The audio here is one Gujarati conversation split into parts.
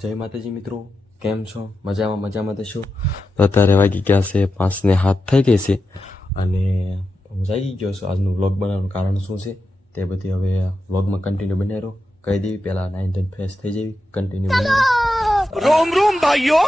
જય માતાજી મિત્રો કેમ છો? મજામાં મજામાં તો શું તો અત્યારે વાગી ગયા છે પાંચને હાથ થઈ ગઈ છે અને હું જાગી ગયો છું. આજનું વ્લોગ બનાવવાનું કારણ શું છે તે બધી હવે વ્લોગમાં કન્ટિન્યુ બનાવી રહો. કહી દેવી પહેલાં નાઇન ધન ફ્રેશ થઈ જવી કન્ટિન્યુ બનાવી રોમ રોમ ભાઈઓ!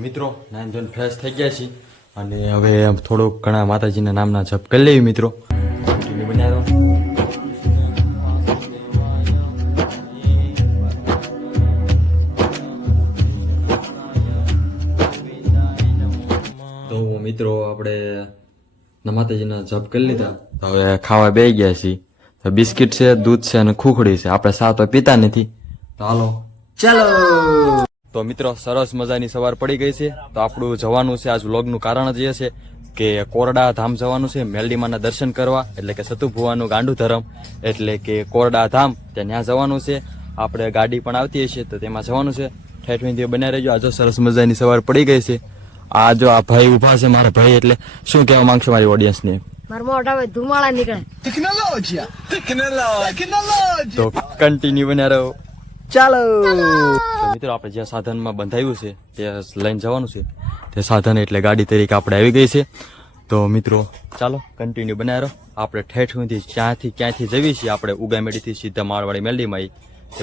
મિત્રો નાઇન ધન ફ્રેશ થઈ ગયા છે અને હવે થોડોક ઘણા માતાજીના નામના જપ કરી લેવી મિત્રો. કન્ટિન્યુ બનાવી માતાજીના જપ કરી લીધા. હવે ખાવા બે ગયા છીએ. તો બિસ્કિટ છે દૂધ છે અને ખુખડી છે. આપણે સાતો પીતા નથી. તો હાલો. ચાલો. તો મિત્રો સરસ મજાની સવાર પડી ગઈ છે. તો આપણું જવાનું છે આજ વ્લોગનું કારણ જ એ છે કે કોરડા ધામ જવાનું છે મેલડીમાના દર્શન કરવા. એટલે કે સતુભુવાનું ગાંડુ ધરમ. એટલે કે કોરડા ધામ ત્યાં જવાનું છે. આપણે ગાડી પણ આવતી હશે તો તેમાં જવાનું છે. ઠેઠ સુધી બન્યા રહેજો. આજો સરસ મજાની સવાર પડી ગઈ છે. આ જો આ ભાઈ ઊભા છે મારા ભાઈ એટલે શું કહેવા માંગશો મારી ઓડિયન્સને ધુમાડા તો કન્ટિન્યુ બન્યા રહો. ચાલો. મિત્રો આપણે જ્યાં સાધનમાં બંધાયું છે ત્યાં લઈને જવાનું છે. તે સાધન એટલે ગાડી તરીકે આપણે આવી ગઈ છે. તો મિત્રો ચાલો કન્ટિન્યુ બનાવી રહો. આપણે ઠેઠ ક્યાંથી ક્યાંથી જવી છીએ આપણે ઉગામેડીથી સીધા માળવાડી મેલડીમાં એ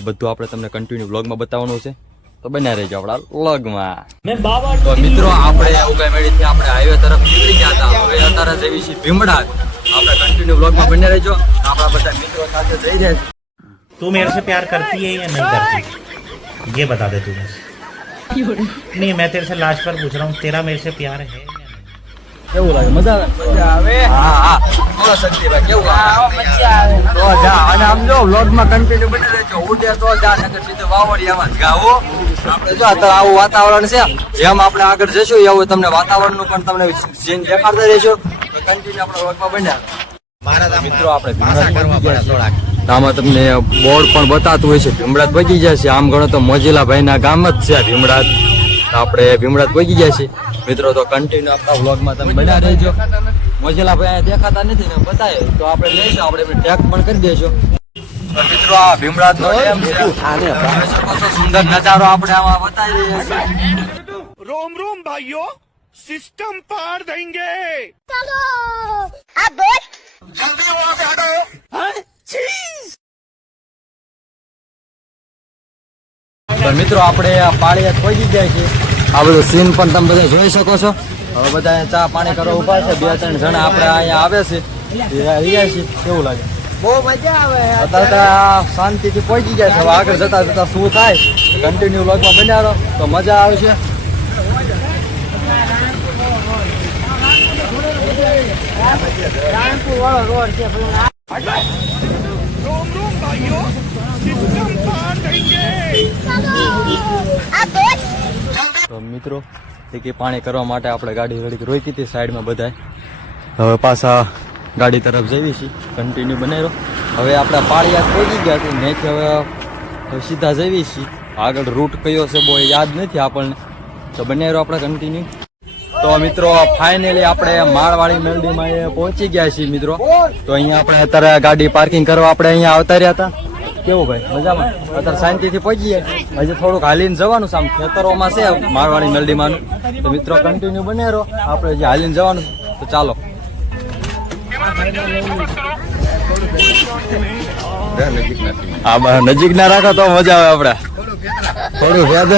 બધું આપણે તમને કન્ટિન્યુ બ્લોગમાં બતાવવાનું છે. તો બન્યા રહેજો આપણા વ્લોગમાં તો મિત્રો આપણે ઉગામેડીથી આપણે હાઈવે તરફ નીકળી ગયા હતા હવે અત્યારે જઈએ છીએ ભીમડા આપણે કન્ટિન્યુ વ્લોગમાં બન્યા રહેજો આપણા બધા મિત્રો સાથે જઈ રહ્યા છીએ तू मेरे से प्यार करती है या नहीं करती ये बता दे तू मुझे नहीं मैं तेरे से लास्ट बार पूछ रहा हूँ तेरा मेरे से प्यार है या नहीं કેવું લાગે? મજા આવે? હા હા. બોલો શક્તિભાઈ કેવું લાગે? તો જા અને આમ જો વ્લોગમાં કન્ટિન્યુ બની રહેજો. ઉડે તો જા નગર સીધો વાવડિયામાં જ ગાવો. આપણે જો અત્યારે આવું વાતાવરણ છે. જેમ આપણે આગળ જશું એવું તમને વાતાવરણનું પણ તમને જેમ દેખાડતા રહીશું તો કન્ટિન્યુ આપણે વ્લોગમાં બન્યા મિત્રો આપણે ભીમરાજ છીએ. આમાં તમને બોર્ડ પણ બતાતું હોય છે. ભીમડાત પહોંચી જાય છે. આમ ગણો તો મોજીલા ભાઈના ગામ જ છે આ આપણે ભીમરાજ પગી ગયા છીએ મિત્રો તો કન્ટિન્યુ આપણા વ્લોગમાં તમે બન્યા રહેજો. મોજેલા ભાઈ અહીંયા દેખાતા નથી ને બતાવે. તો આપણે લઈશું આપણે ટેક પણ કરી દેજો મિત્રો આ ભીમડા તો ડેમ છે. આને સુંદર નજારો આપણે આમાં બતાવી રહ્યા છીએ. રોમ રોમ ભાઈઓ. સિસ્ટમ પાર દેંગે. ચલો. આ બોલ જલ્દી વહાં પે હટો હા? ચીઝ. મિત્રો આપણે પાળિયા પહોંચી જાય છે આ બધું સીન પણ તમે બધા જોઈ શકો છો. હવે બધા ચા પાણી કરવા ઊભા છે. બે ત્રણ જણા આપણે અહીંયા આવે છે. એ રહ્યા છે. કેવું લાગે? બહુ મજા આવે. અત્યારે તો આ શાંતિથી પહોંચી ગયા છે. હવે આગળ જતા જતા શું થાય? કન્ટિન્યુ લોગમાં બન્યા રહો તો મજા આવશે. રાણપુર તો મિત્રો એ કે પાણી કરવા માટે આપણે ગાડી ઘડીક રોકી હતી સાઈડમાં બધાય હવે પાછા ગાડી તરફ જઈએ છીએ. કન્ટિન્યુ બનાવી હવે આપણા પાળિયા પહોંચી ગયા છે. ત્યાંથી હવે સીધા જઈએ છીએ. આગળ રૂટ કયો છે બહુ યાદ નથી આપણને. તો બનાવ્યો આપણે કન્ટિન્યુ તો મિત્રો ફાઇનલી આપણે માળવાળી મેલડીમાં પહોંચી ગયા છીએ મિત્રો. તો અહીંયા આપણે અત્યારે ગાડી પાર્કિંગ કરવા આપણે અહીંયા આવતા રહ્યા હતા. કેવું ભાઈ? મજામાં? અત્યારે શાંતિથી પહોંચી ગયા હજી થોડુંક હાલીને જવાનું આમ. ખેતરોમાં છે મારવાડી મેલડીમાં તો મિત્રો કન્ટિન્યુ બને રહો. આપણે હજી હાલીને જવાનું તો ચાલો. નજીક ના રાખો તો મજા આવે આપણે થોડું ફેદ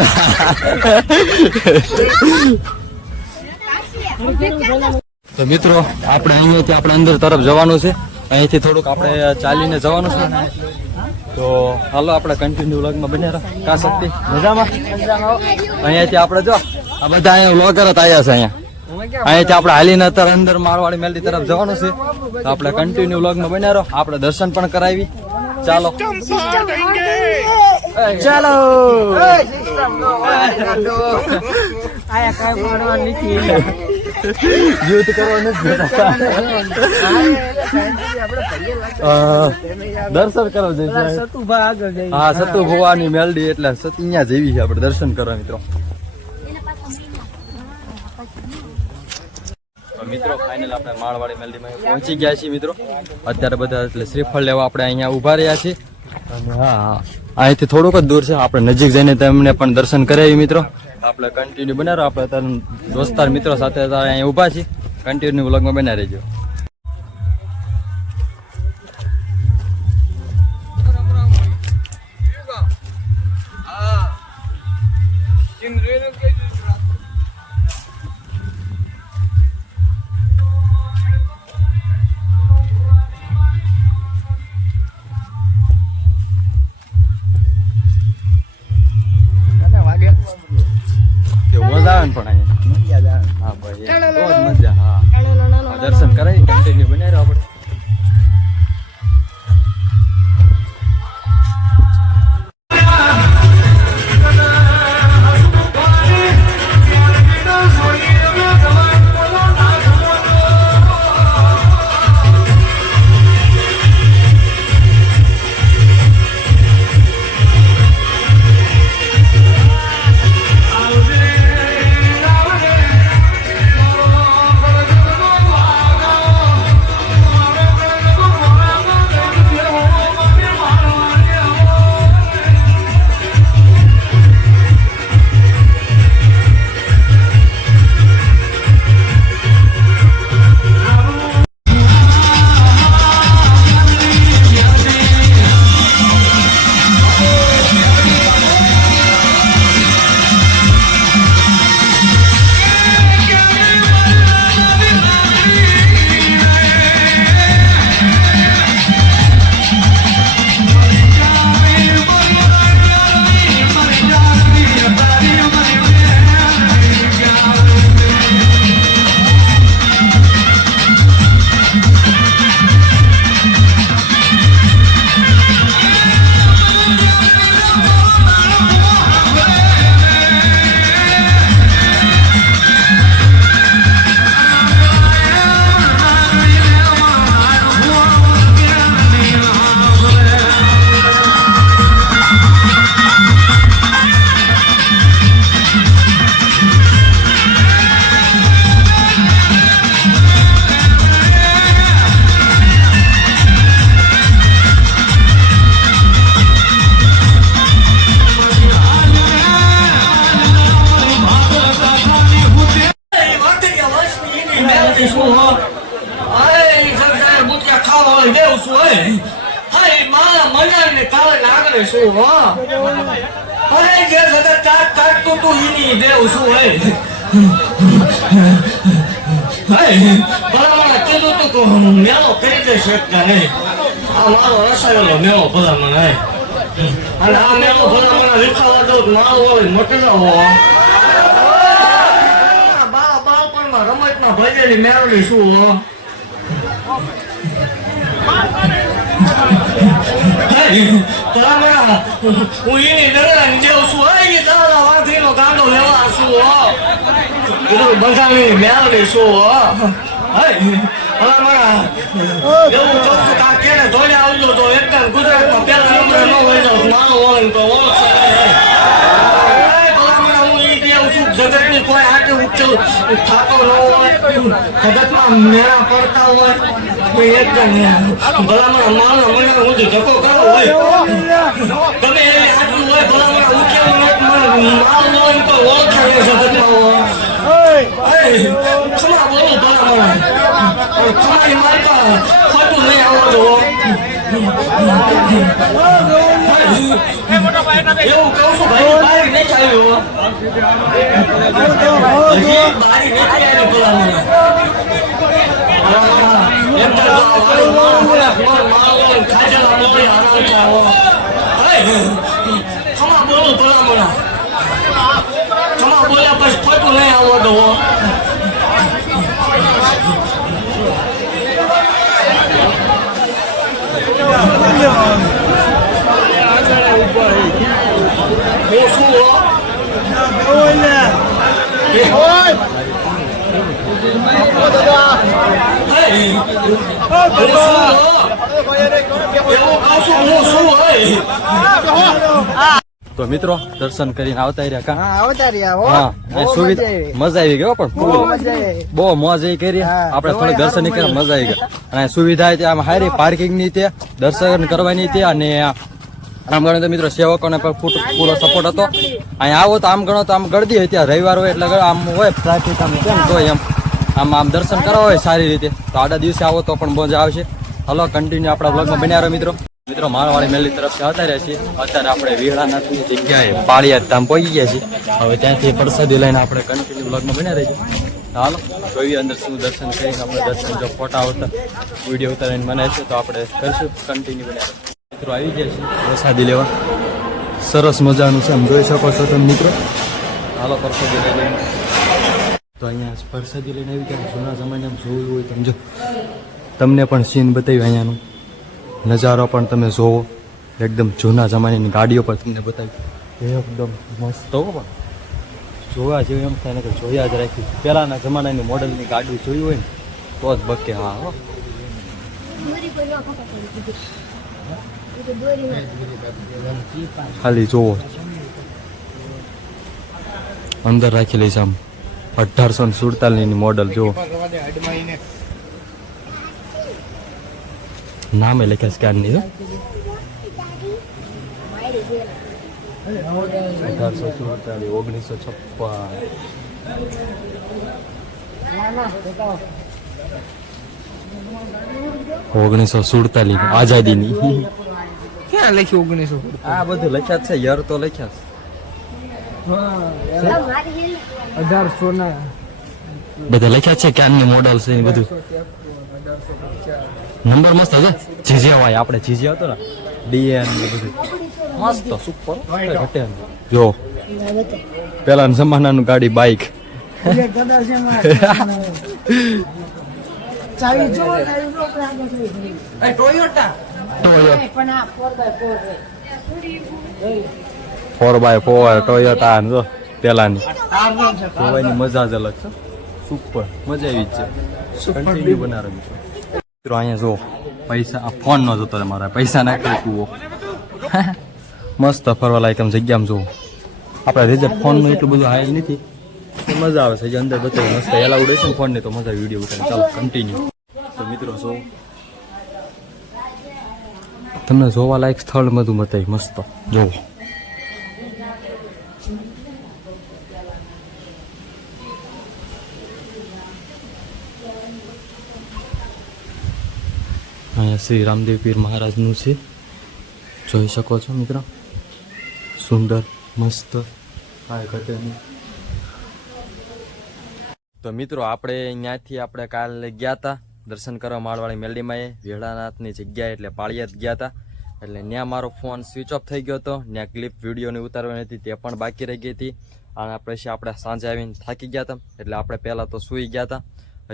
તો મિત્રો, આપણે અહીંયાથી આપણે અંદર તરફ જવાનું છે. અહીંથી થોડુંક આપણે ચાલીને જવાનું છે. તો હાલો, આપણે કન્ટિન્યુ વ્લોગમાં બન્યા કા શક્તિ? મજામાં? અહીંયાથી આપણે જો, આ બધા અહીંયા વ્લોગર જ આવ્યા છે અહીંયા. અહીંયાથી આપણે હાલીને અત્યારે અંદર મારવાડી મેલડી તરફ જવાનું છે. તો આપણે કન્ટિન્યુ વ્લોગમાં બન્યા રહો. આપણે દર્શન પણ કરાવી. ચાલો. ચાલો. આયા કાંઈ નથી. યુદ્ધ કરવાનું દર્શન કરવા જઈશું હા સતુ ભવાની મેલડી એટલે અહીંયા જેવી છે આપણે દર્શન કરવા મિત્રો. મિત્રો ફાઇનલ આપણે માળવાડી મેલડીમાં પહોંચી ગયા છીએ મિત્રો. અત્યારે બધા એટલે શ્રીફળ લેવા આપણે અહીંયા ઊભા રહ્યા છીએ. અને હા હા. અહીંથી થોડુંક જ દૂર છે. આપણે નજીક જઈને તમને પણ દર્શન કરાવી મિત્રો. આપણે કન્ટિન્યુ બનાવો આપણે અત્યારે દોસ્તાર મિત્રો સાથે અહીંયા ઊભા છીએ. કન્ટિન્યુ વ્લોગમાં બનાવી રહેજો. મેળો કરી દે શકતા નહીં આ મારો રસાયેલો મેળો ભલામણ હે અને આ મેળો ભલામણ વિખાવા દઉં મારો હોય મોટેલો હોય બા બાળપણમાં રમતમાં ભજેલી મેળવી શું હો હું એની દગડાની જેવું છું વાંધીનો ગાંડો લેવા શું હો કીધું બંધાણી મેળવી શું હો હે ભલામણ એવું કહું છું કેને ધોળે આવજો તો એકદમ ગુજરાતમાં પેલા નંબરે ન હોય તો નાનો હોય તો જગતની કોઈ આટલું ઊંચું થાતો ન હોય જગતમાં મેળા પડતા હોય તો એકદમ ભલામણ માનો મને હું ધક્કો કરવો હોય ગમે એવી એવું કહું છું ભાઈ બારી નહીં ચાલ્યો બારી માળું માળું હોય, ખાજેલા બોલું ભલામણ ખમા બોલ્યા પછી ખોટું નહીં આવડતું હો. હું? શું હો? તો મિત્રો દર્શન કરીને આવતા રહ્યા કા? હા આવતા રહ્યા હો. હા સુવિધા મજા આવી. ગયો પણ બહુ મજા એ કરી. આપણે થોડી દર્શન કરી કર્યા મજા આવી ગઈ. અને સુવિધા ત્યાં હારી પાર્કિંગની તે દર્શન કરવાની તે અને આમ ગણો તો મિત્રો સેવકોને પણ પૂરો સપોર્ટ હતો. અહીંયા આવો તો આમ ગણો તો આમ ગળદી હોય ત્યાં રવિવાર હોય એટલે આમ હોય ટ્રાફિક આમ કેમ તો એમ આમ આમ દર્શન કરવા હોય સારી રીતે. તો આડા દિવસે આવો તો પણ મજા આવશે. હલો કન્ટિન્યુ આપણા બ્લોગમાં બન્યા રહો મિત્રો. મિત્રો માળવાળી મેલી તરફથી આવતા રહ્યા છીએ. અત્યારે આપણે વીહળાનાથની જગ્યાએ પાળિયા ધામ પહોંચી ગયા છીએ. હવે ત્યાંથી પ્રસાદી લઈને આપણે કન્ટિન્યુ બ્લોગમાં બન્યા રહીશું. હાલો, જોઈએ અંદર શું દર્શન કરીને આપણે દર્શન જો ફોટા આવતા વીડિયો ઉતારીને મને છે તો આપણે કરીશું કન્ટિન્યુ બન્યા મિત્રો, આવી ગયા છે પ્રસાદી લેવા. સરસ મજાનું છે, આમ જોઈ શકો છો તમે મિત્રો. હાલો, પ્રસાદી લઈ લઈને. તો અહીંયા પ્રસાદી લઈને આવી ગયા. જૂના જમાનામાં જોયું હોય તમે જો તમને પણ સીન બતાવ્યું અહીંયાનું. નજારો પણ તમે જોવો. એકદમ જૂના જમાનાની ગાડીઓ પર તમને બતાવી. એકદમ મસ્ત હો જોવા જેવું એમ થાય જોયા જ રાખી. પહેલાંના જમાનાની મોડલની ગાડી જોઈ હોય ને, તો જ બકે હા હો. ખાલી જોવો. અંદર રાખી લઈશ આમ. અઢારસો સુડતાલીસની મોડલ જુઓ નામે લખ્યા છે ક્યારની અઢારસો સુડતાલીસ ઓગણીસો છપ્પન. ઓગણીસો સુડતાલીસ આઝાદીની. ક્યાં લખ્યું ઓગણીસો આ બધું લખ્યા જ છે યર તો લખ્યા છે અઢારસો ના. બધા લખ્યા છે ક્યારની મોડલ છે ને બધું? નંબર મસ્ત હતો જીજે હોય આપણે જીજે હતો ને. ડીએન બધું. મસ્ત. સુપર ઘટે જો પેલા જમાનાનું ગાડી bike four by four Toyota જો પેલાની જોવાની મજા જ અલગ છે. સુપર મજા આવી જ છે કન્ટિન્યુ બનાવે મિત્રો અહીંયા જો પૈસા આ ફોન નો જોતો રે મારા. પૈસા નાખી કૂવો મસ્ત ફરવા લાયક આમ જગ્યામાં જોવું આપણા રિઝલ્ટ ફોનમાં એટલું બધું હાઈ નથી. મજા આવે છે અંદર બતાવ્યું મસ્ત એલા ઉડે છે ને ફોન ને તો મજા વીડિયો ઉતારે ચાલો કન્ટિન્યુ તો મિત્રો જો તમને જોવા લાયક સ્થળ બધું બતાવી મસ્ત. જોવો શ્રી રામદેવ પીર મહારાજનું છે. જોઈ શકો છો મિત્રો. સુંદર, મસ્ત આ ઘટેનું. તો મિત્રો, આપણે ત્યાંથી આપણે કાલે ગયા હતા દર્શન કરવા માળવાળી મેલડીમાં એ વેળાનાથની જગ્યાએ, એટલે પાળિયાત ગયા હતા એટલે ત્યાં મારો ફોન સ્વિચ ઓફ થઈ ગયો હતો. ત્યાં ક્લિપ વિડીયોની ઉતારવાની હતી, તે પણ બાકી રહી ગઈ હતી. અને પછી આપણે સાંજે આવીને થાકી ગયા હતા એટલે આપણે પહેલાં તો સૂઈ ગયા હતા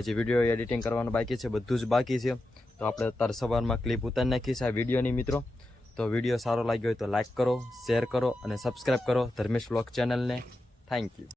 હજી વીડિયો એડિટિંગ કરવાનું બાકી છે, બધું જ બાકી છે. તો આપણે અત્યારે સવારમાં ક્લિપ ઉતારી નાખી છે આ વિડીયોની મિત્રો. તો વીડિયો સારો લાગ્યો હોય તો લાઇક કરો શેર કરો અને સબસ્ક્રાઈબ કરો ધર્મેશ બ્લોગ ચેનલને થેન્ક યુ